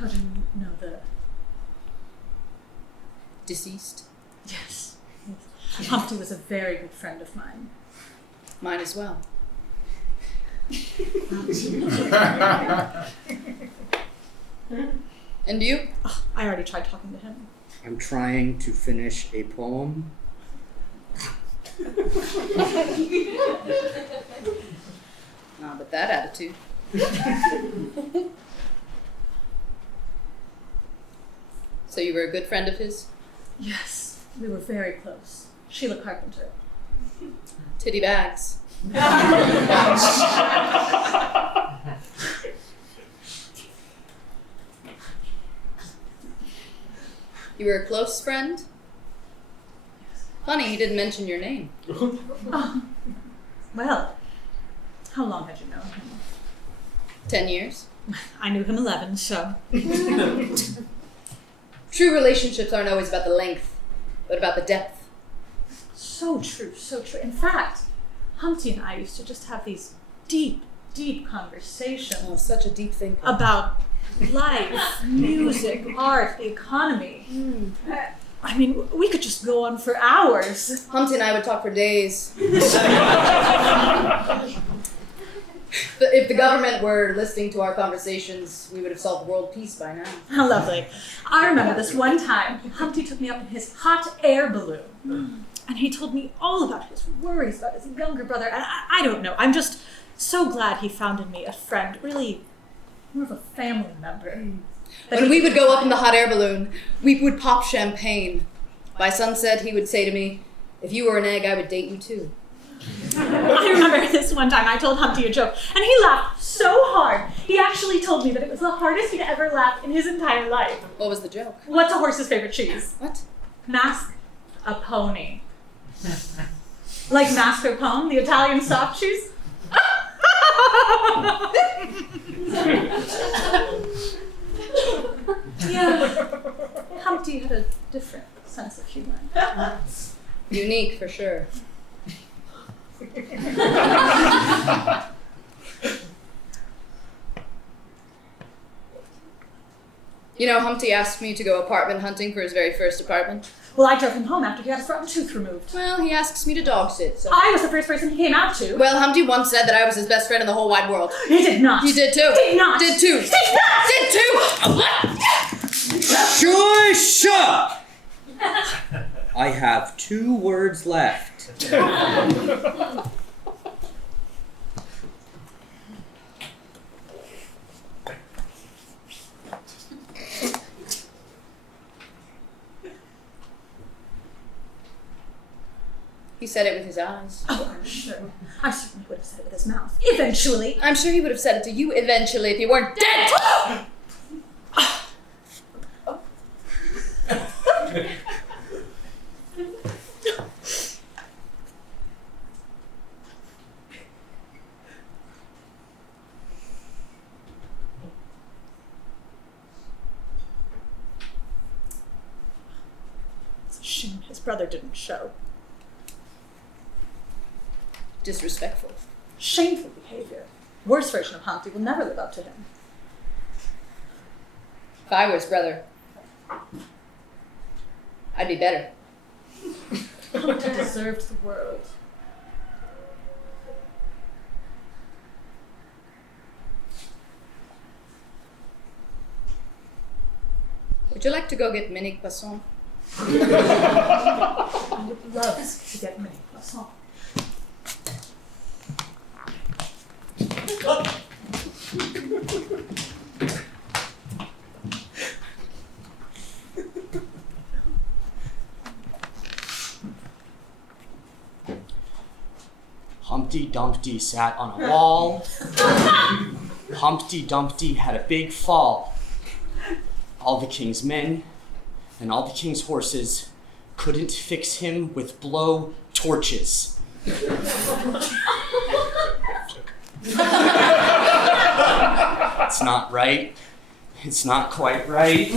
How do you know the... Deceased? Yes. Humpty was a very good friend of mine. Mine as well. And you? Oh, I already tried talking to him. I'm trying to finish a poem. Not with that attitude. So you were a good friend of his? Yes, we were very close. Sheila Carpenter. Titty bags. You were a close friend? Funny, he didn't mention your name. Oh, well, how long had you known him? 10 years. I knew him 11, so... True relationships aren't always about the length, but about the depth. So true, so true. In fact, Humpty and I used to just have these deep, deep conversations. Oh, such a deep thinker. About life, music, art, the economy. I mean, we could just go on for hours. Humpty and I would talk for days. If the government were listening to our conversations, we would have solved world peace by now. How lovely. I remember this one time, Humpty took me up in his hot air balloon. And he told me all about his worries about his younger brother. And I don't know, I'm just so glad he found in me a friend, really more of a family member. When we would go up in the hot air balloon, we would pop champagne. By sunset, he would say to me, "If you were an egg, I would date you too." I remember this one time I told Humpty a joke, and he laughed so hard. He actually told me that it was the hardest he'd ever laughed in his entire life. What was the joke? What's a horse's favorite cheese? What? Mask a pony. Like mascarpone, the Italian soft cheese? Yeah, Humpty had a different sense of humor. Unique, for sure. You know, Humpty asked me to go apartment hunting for his very first apartment. Well, I drove him home after he had his rotten tooth removed. Well, he asks me to dog sit, so... I was the first person he came out to. Well, Humpty once said that I was his best friend in the whole wide world. He did not. He did too. Did not. Did too. Did not. Did too. Shush up! I have 2 words left. He said it with his eyes. Oh, I'm sure. I certainly would have said it with his mouth. Eventually. I'm sure he would have said it to you eventually if you weren't dead! It's a shame his brother didn't show. Disrespectful. Shameful behavior. Worst version of Humpty will never live up to him. If I were his brother, I'd be better. Humpty deserved the world. Would you like to go get mini poisson? I would love to get many poissons. Humpty Dumpty sat on a wall. Humpty Dumpty had a big fall. All the king's men and all the king's horses couldn't fix him with blow torches. It's not right. It's not quite right.